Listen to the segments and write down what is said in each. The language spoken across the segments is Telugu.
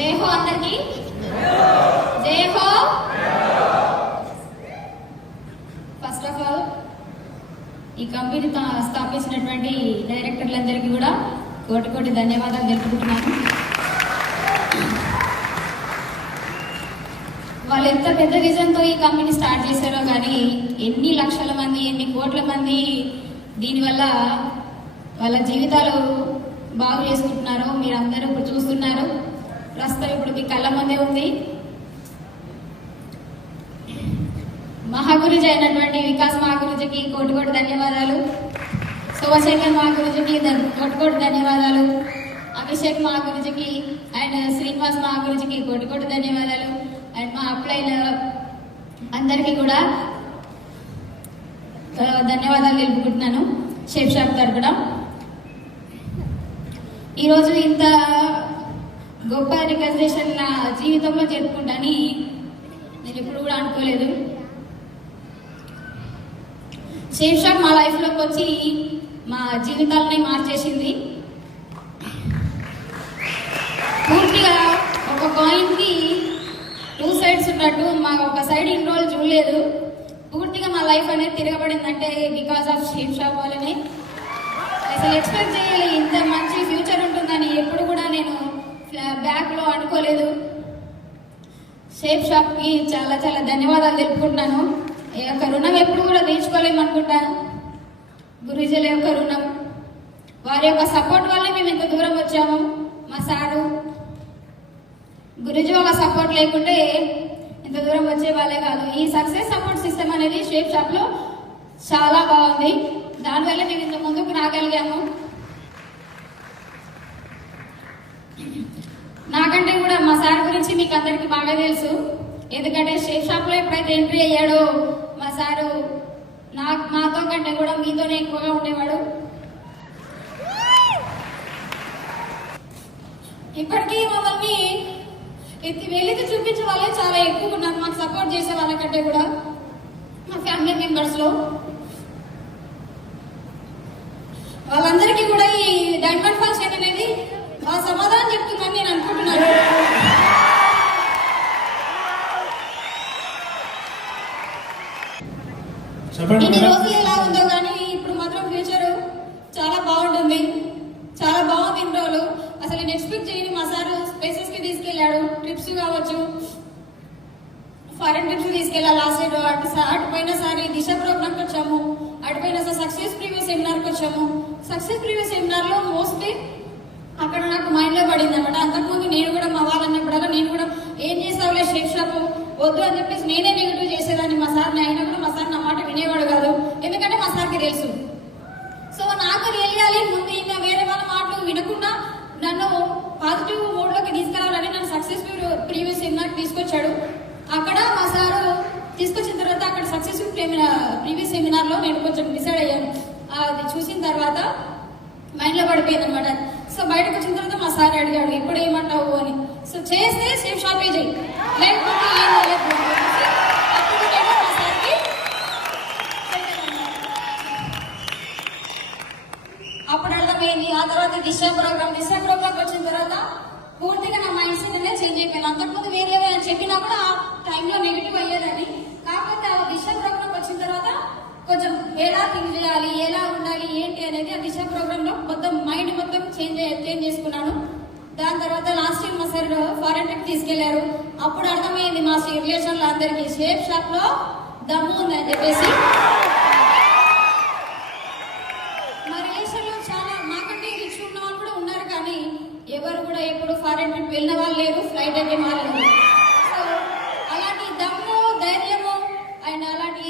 జై హో అందరికి జై హో. ఫస్ట్ ఆఫ్ ఆల్ ఈ కంపెనీ స్థాపించినటువంటి డైరెక్టర్లందరికీ కూడా కోటి కోటి ధన్యవాదాలు తెలుపుకుంటున్నాను. వాళ్ళు ఎంత పెద్ద విజన్తో ఈ కంపెనీ స్టార్ట్ చేశారో కానీ ఎన్ని లక్షల మంది ఎన్ని కోట్ల మంది దీనివల్ల వాళ్ళ జీవితాలు బాగు చేసుకుంటున్నారో మీరు అందరూ ఇప్పుడు చూస్తున్నారు. ప్రస్తుతం ఇప్పుడు మీ కళ్ళ ముందే ఉంది. మహాగురుజీ అయినటువంటి వికాస్ మహాగురుజీకి కోటి కోటి ధన్యవాదాలు. శోభశేఖర్ మహాగురుజీకి కోటి కోటి ధన్యవాదాలు. అభిషేక్ మహాగురుజీకి అండ్ శ్రీనివాస్ మహాగురుజీకి కోటి కోటి ధన్యవాదాలు. అండ్ మా అప్లైన్ అందరికీ కూడా ధన్యవాదాలు తెలుపుకుంటున్నాను షేప్ షాప్ తరపున. ఈరోజు ఇంత గొప్ప రికగ్నిషన్ నా జీవితంలో జరుపుకుంటానని నేను ఎప్పుడు కూడా అనుకోలేదు. షేప్ షాప్ మా లైఫ్లోకి వచ్చి మా జీవితాలని మార్చేసింది. పూర్తిగా ఒక కాయిన్కి 2 సైడ్స్ ఉన్నట్టు మా ఒక సైడ్ ఇన్ని రోజులు చూడలేదు. పూర్తిగా మా లైఫ్ అనేది తిరగబడిందంటే బికాస్ ఆఫ్ షేప్ షాప్ వల్లనే. అసలు ఎక్స్పెక్ట్ చేయాలి ఇంత మంచి ఫ్యూచర్ ఉంటుందని ఎప్పుడు కూడా నేను బ్యాక్లో అనుకోలేదు. షేప్ షాప్కి చాలా చాలా ధన్యవాదాలు తెలుపుకుంటున్నాను. ఈ యొక్క రుణం ఎప్పుడు కూడా తీర్చుకోలేమనుకుంటాను. గురుజీల యొక్క రుణం, వారి యొక్క సపోర్ట్ వల్లే మేము ఇంత దూరం వచ్చాము. మా సారు గురుజీ ఒక సపోర్ట్ లేకుంటే ఇంత దూరం వచ్చే వాళ్ళే కాదు. ఈ సక్సెస్ సపోర్ట్ సిస్టమ్ అనేది షేప్ షాప్లో చాలా బాగుంది. దానివల్ల మేము ఇంత ముందుకు రాగలిగాము. నాకంటే కూడా మా సార్ గురించి మీకు అందరికీ బాగా తెలుసు. ఎందుకంటే షేప్ షాప్లో ఎప్పుడైతే ఎంట్రీ అయ్యాడో మా సారు మాతో కంటే కూడా మీతోనే ఎక్కువగా ఉండేవాడు. ఇప్పటికీ మమ్మల్ని వెలికి చూపించే వాళ్ళే చాలా ఎక్కువ ఉన్నారు. మాకు సపోర్ట్ చేసే వాళ్ళకంటే కూడా మా ఫ్యామిలీ మెంబర్స్లో వాళ్ళందరికీ కూడా ఈ డైమండ్ ఫంక్షన్ అనేది ఆ సమాధానం చెప్తుందని నేను అనుకుంటున్నాను. ఇన్ని రోజులు ఎలా ఉందో కానీ ఇప్పుడు మాత్రం ఫ్యూచర్ చాలా బాగుంటుంది. చాలా బాగుంది. ఇన్ని రోజులు అసలు నేను ఎక్స్పెక్ట్ చేయని మా సార్ స్పేసెస్ కి తీసుకెళ్లాడు. ట్రిప్స్ కావచ్చు, ఫారెన్ ట్రిప్స్ తీసుకెళ్ళాలి. లాస్ట్ ఇయర్ అటుపోయిన సారి దిశ ప్రోగ్రామ్కి వచ్చాము. అటుపోయిన సార్ సక్సెస్ ప్రీవియస్ సెమినార్కి వచ్చాము. సక్సెస్ ప్రీవియస్ సెమినార్ లో మోస్ట్లీ అక్కడ నాకు మైండ్ లో పడింది అనమాట. అంతకుముందు నేను కూడా మా వాళ్ళు అన్నప్పుడల్లా నేను కూడా ఏం చేస్తావులే షేప్ షాప్ వద్దు అని చెప్పేసి నేనే నెగిటివ్ చేసేదాన్ని. మా సార్ని అయినా కూడా మా సార్ నా మాట వినేవాడు కాదు. ఎందుకంటే మా సార్కి తెలుసు. సో నాకు తెలియాలి ముందు ఇంకా వేరే వాళ్ళ మాటలు వినకుండా నన్ను పాజిటివ్ మోడ్ లోకి తీసుకురావాలని నన్ను సక్సెస్ ప్రీవియస్ సెమినార్ తీసుకొచ్చాడు. అక్కడ మా సారు తీసుకొచ్చిన తర్వాత అక్కడ సక్సెస్ఫుల్ ప్రీవియస్ సెమినార్ లో నేను కొంచెం డిసైడ్ అయ్యాను. అది చూసిన తర్వాత మైండ్ లో పడిపోయింది అనమాట. సో బయటకు వచ్చిన తర్వాత మా సార్ అడిగాడు ఇప్పుడు ఏమంటావు అని. సో చేస్తే షేప్ షాపే చేయి, లేకపోతే ఏం చేయలేదు. అప్పుడు నేను మా సార్కి అప్పుడు అర్థమైంది. ఆ తర్వాత దిశ ప్రోగ్రామ్ వచ్చిన తర్వాత పూర్తిగా నా మైండ్ సెట్ అనేది చేంజ్ అయిపోయింది. అంతకుముందు వేరే చెప్పినా కూడా ఆ టైంలో నెగిటివ్ అయ్యేదని. కాకపోతే ఆ దిశ ప్రోగ్రామ్ వచ్చిన తర్వాత కొంచెం ఎలా థింక్ చేయాలి, ఎలా ఉండాలి, ఏంటి అనేది ఆ దిశ ప్రోగ్రామ్ లో మొత్తం మైండ్ మొత్తం చేంజ్ చేసుకున్నాను. దాని తర్వాత లాస్ట్ టైం మా సార్ ఫారెన్ ట్రిప్ తీసుకెళ్లారు. అప్పుడు అర్థమైంది మా రిలేషన్ లో అందరికి షేప్ షాప్ లో దమ్ము ఉందని చెప్పేసి. మా రిలేషన్ లో చాలా మాకంటే రిచ్ ఉన్న వాళ్ళు కూడా ఉన్నారు, కానీ ఎవరు కూడా ఎప్పుడు ఫారెన్ ట్రిప్ వెళ్ళిన వాళ్ళు లేరు, ఫ్లైట్ అయితే మారలేదు. సో అలాంటి దమ్ము, ధైర్యము అండ్ అలాంటి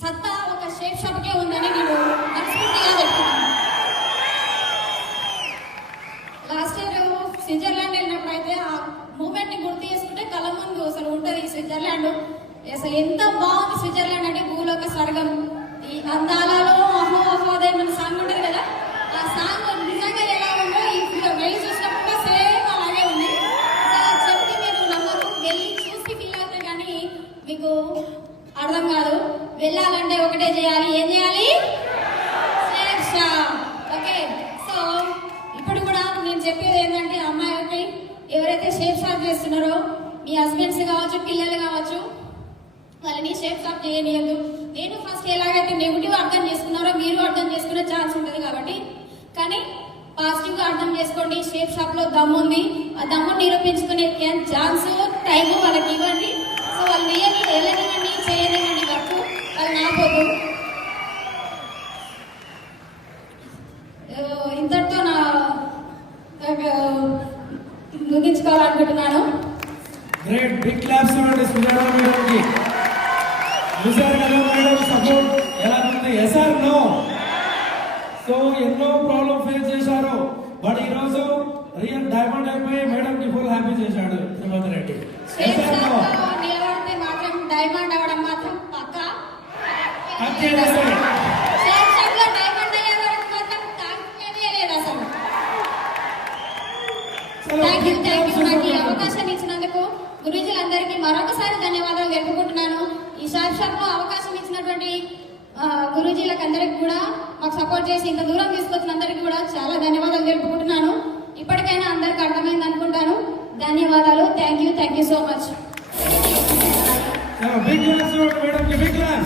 సత్తా ఒక షేప్ షాప్కే ఉందని నేను మనస్ఫూర్తిగా చెప్తున్నాను. లాస్ట్ ఇయర్ స్విట్జర్లాండ్ వెళ్ళినప్పుడు అయితే ఆ మూమెంట్ ని గుర్తు చేసుకుంటే కళ్ళ ముందు అసలు ఉంటది స్విట్జర్లాండ్. అసలు ఎంత బాగుంది స్విట్జర్లాండ్ అంటే భూలోక స్వర్గం. ఈ అందాలలో అహో అహోదయం అనే సాంగ్ ఉంటది కదా, ఆ సాంగ్ నిజంగా ఎలా ఉందో వెళ్ళి చూసినప్పుడు సేమ్ అలాగే ఉంది. చెప్తే మీరు నమ్మరు, వెళ్ళి చూసి ఫీల్ అవుతాయి కానీ మీకు అర్థం కాదు. వెళ్ళాలంటే ఒకటే చేయాలి. ఏం చేయాలి? Shape shop. ఓకే, సో ఇప్పుడు కూడా నేను చెప్పేది ఏంటంటే అమ్మాయిలకి ఎవరైతే షేప్ షేప్ షాప్ చేస్తున్నారో మీ హస్బెండ్స్ కావచ్చు, పిల్లలు కావచ్చు, వాళ్ళని షేప్ షాప్ చేయనియద్దు. నేను ఫస్ట్ ఎలాగైతే నెగిటివ్ అర్థం చేసుకున్నారో మీరు అర్థం చేసుకునే ఛాన్స్ ఉంటుంది కాబట్టి, కానీ పాజిటివ్ గా అర్థం చేసుకోండి. షేప్ షాప్ లో దమ్ము ఉంది, ఆ దమ్ము నిరూపించుకునే ఛాన్స్ టైం వాళ్ళకి ఇవ్వండి. సో వాళ్ళు వెళ్ళనివ్వండి, చేయనివ్వండి, వర్క్ వాళ్ళు నాపోదు. ఇంతటితో నా ముగించుకోవాలనుకుంటున్నాను. గ్రేట్, బిగ్ క్లాప్స్ ఇవ్వండి సుజాత మేడంకి. చూశారు కదా మేడం సపోర్ట్ ఎలా ఉంది? Yes or no? సో ఎన్నో ప్రాబ్లం ఫేస్ చేశారు, బట్ ఈ రోజు రియల్ డైమండ్ అయిపోయి మేడం కి ఫుల్ హ్యాపీ చేశాడు శ్రీమంత్ రెడ్డి. షేప్ షాప్ లో నిలబడితే మాత్రం డైమండ్ అవ్వడం మాత్రం పక్కా. అంతే. షేప్ షాప్ లో డైమండ్ అయ్యే వరకు మాత్రం కాకపోతే లేదు అసలు. థ్యాంక్ యూ నాకు ఈ అవకాశాన్ని ఇచ్చినందుకు గురూజీలందరికీ మరొకసారి ధన్యవాదాలు తెలుపుకుంటున్నాను. ఈ షాప్ షాప్ లో అవకాశం ఇచ్చినటువంటి గురూజీలకు అందరికి కూడా మాకు సపోర్ట్ చేసి ఇంత దూరం తీసుకొచ్చిన అందరికి కూడా చాలా ధన్యవాదాలు తెలుపుకుంటున్నాను. ఇప్పటికైనా అందరికి అర్థమైంది అనుకుంటాను. ధన్యవాదాలు. Thank you so much. Big claps ఇవ్వండి మేడం కి, బిగ్ క్లాప్స్.